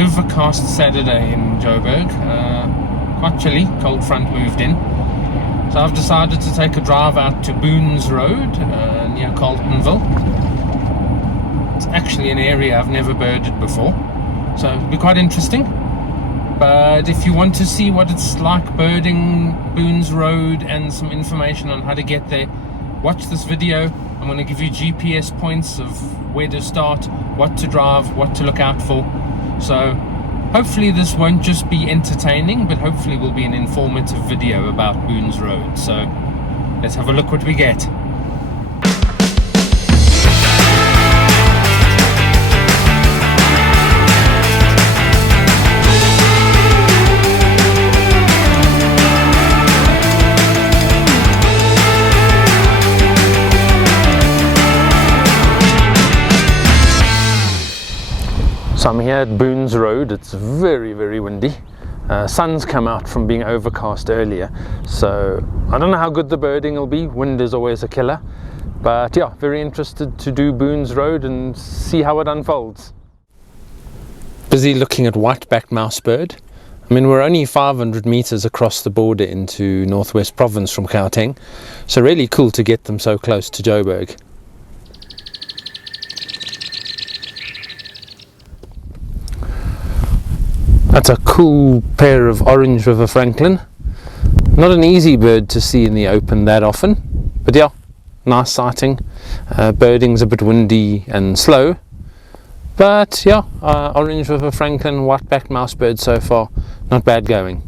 overcast Saturday in Joburg. Quite chilly, cold front moved in. So I've decided to take a drive out to Boons Road near Carltonville. It's actually an area I've never birded before, so it'll be quite interesting. But if you want to see what it's like birding Boons Road and some information on how to get there, watch this video. I'm going to give you GPS points of where to start, what to drive, what to look out for. So hopefully this won't just be entertaining, but hopefully will be an informative video about Boons Road. So let's have a look what we get. So I'm here at Boons Road. It's very, very windy. Sun's come out from being overcast earlier, so I don't know how good the birding will be. Wind is always a killer, but yeah, very interested to do Boons Road and see how it unfolds. Busy looking at white-backed mousebird. I mean, we're only 500 meters across the border into Northwest Province from Gauteng, so really cool to get them so close to Joburg. That's a cool pair of Orange River Franklin. Not an easy bird to see in the open that often, but yeah, nice sighting. Birding's a bit windy and slow, but yeah, Orange River Franklin, white-backed mousebird so far, not bad going.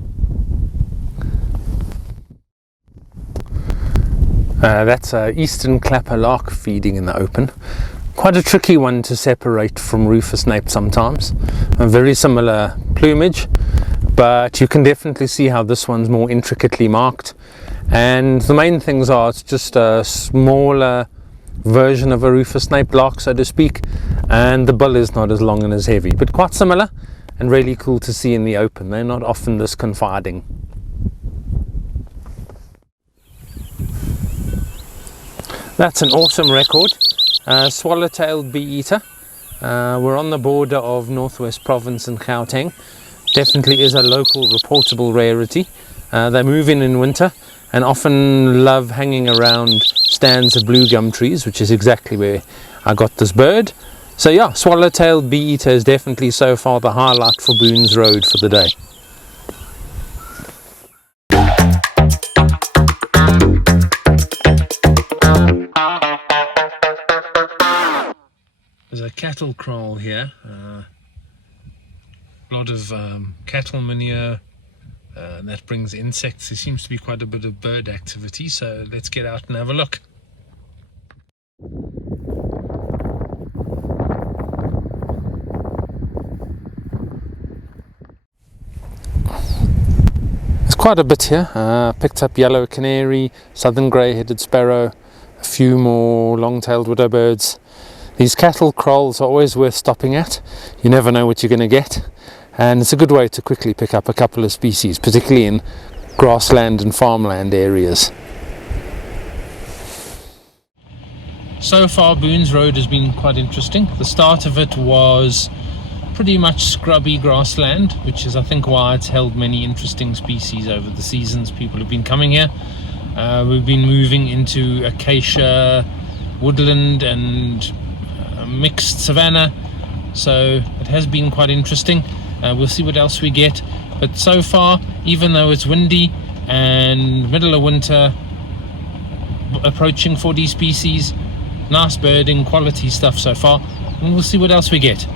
That's Eastern Clapper Lark feeding in the open. Quite a tricky one to separate from rufous nape sometimes. A very similar plumage, but you can definitely see how this one's more intricately marked. And the main things are, it's just a smaller version of a rufous nape lark, so to speak, and the bill is not as long and as heavy, but quite similar and really cool to see in the open. They're not often this confiding. That's an awesome record. Swallow-tailed bee-eater. We're on the border of Northwest Province and Gauteng. Definitely is a local reportable rarity. They move in winter and often love hanging around stands of blue gum trees, which is exactly where I got this bird. So yeah, swallow-tailed bee-eater is definitely so far the highlight for Boons Road for the day. There's a cattle kraal here, a lot of cattle manure, that brings insects. There seems to be quite a bit of bird activity, so let's get out and have a look. There's quite a bit here. Picked up yellow canary, southern grey-headed sparrow, a few more long-tailed widowbirds. These cattle kraals are always worth stopping at. You never know what you're going to get, and it's a good way to quickly pick up a couple of species, particularly in grassland and farmland areas. So far Boons Road has been quite interesting. The start of it was pretty much scrubby grassland, which is I think why it's held many interesting species over the seasons people have been coming here. We've been moving into acacia, woodland and mixed savanna, so it has been quite interesting. We'll see what else we get, but so far, even though it's windy and middle of winter, approaching 40 species, nice birding, quality stuff so far, and we'll see what else we get.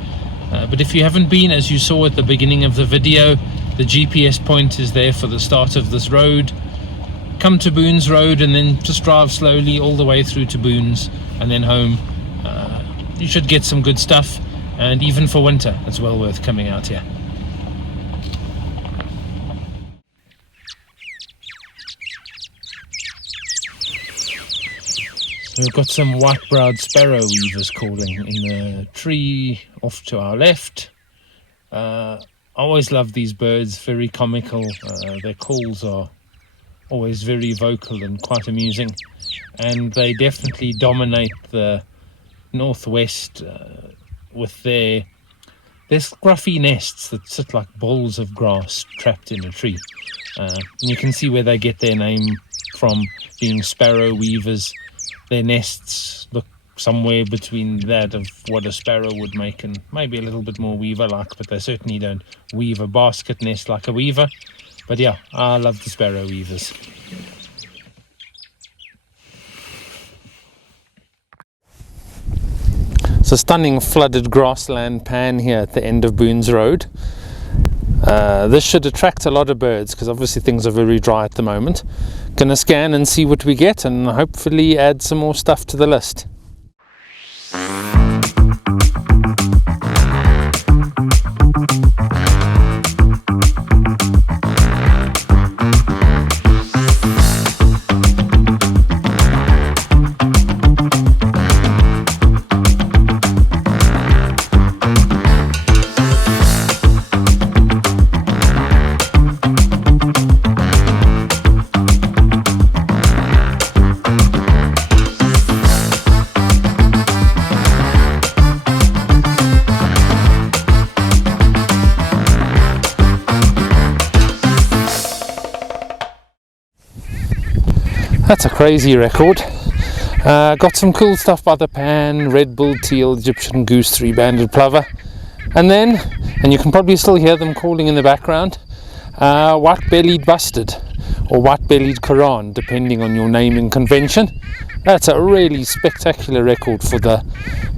But if you haven't been, as you saw at the beginning of the video, the GPS point is there for the start of this road. Come to Boons Road and then just drive slowly all the way through to Boons and then home. You should get some good stuff, and even for winter it's well worth coming out here. We've got some white-browed sparrow weavers calling in the tree off to our left. I always love these birds, very comical. Their calls are always very vocal and quite amusing, and they definitely dominate the northwest with their They're scruffy nests that sit like balls of grass trapped in a tree. And you can see where they get their name from, being sparrow weavers. Their nests look somewhere between that of what a sparrow would make and maybe a little bit more weaver-like, but they certainly don't weave a basket nest like a weaver. But yeah, I love the sparrow weavers. It's a stunning flooded grassland pan here at the end of Boons Road. This should attract a lot of birds because obviously things are very dry at the moment. Gonna scan and see what we get and hopefully add some more stuff to the list. That's a crazy record. Got some cool stuff by the pan, red bull, teal, Egyptian goose, three-banded plover. And then, and you can probably still hear them calling in the background, white-bellied bustard or white-bellied Quran, depending on your naming convention. That's a really spectacular record for the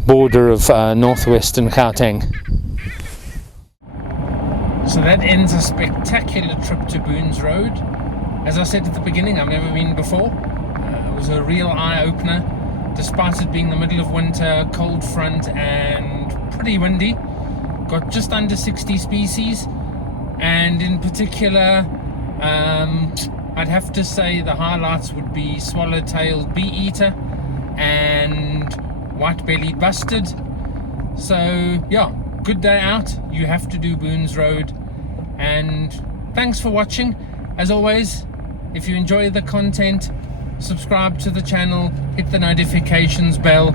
border of northwestern Gauteng. So that ends a spectacular trip to Boons Road. As I said at the beginning, I've never been before. It was a real eye-opener, despite it being the middle of winter, cold front and pretty windy. Got just under 60 species, and in particular, I'd have to say the highlights would be swallow-tailed bee-eater and white-bellied bustard. So yeah, good day out. You have to do Boons Road, and thanks for watching. As always, if you enjoy the content, subscribe to the channel, hit the notifications bell.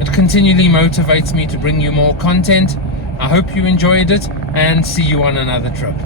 It continually motivates me to bring you more content. I hope you enjoyed it, and see you on another trip.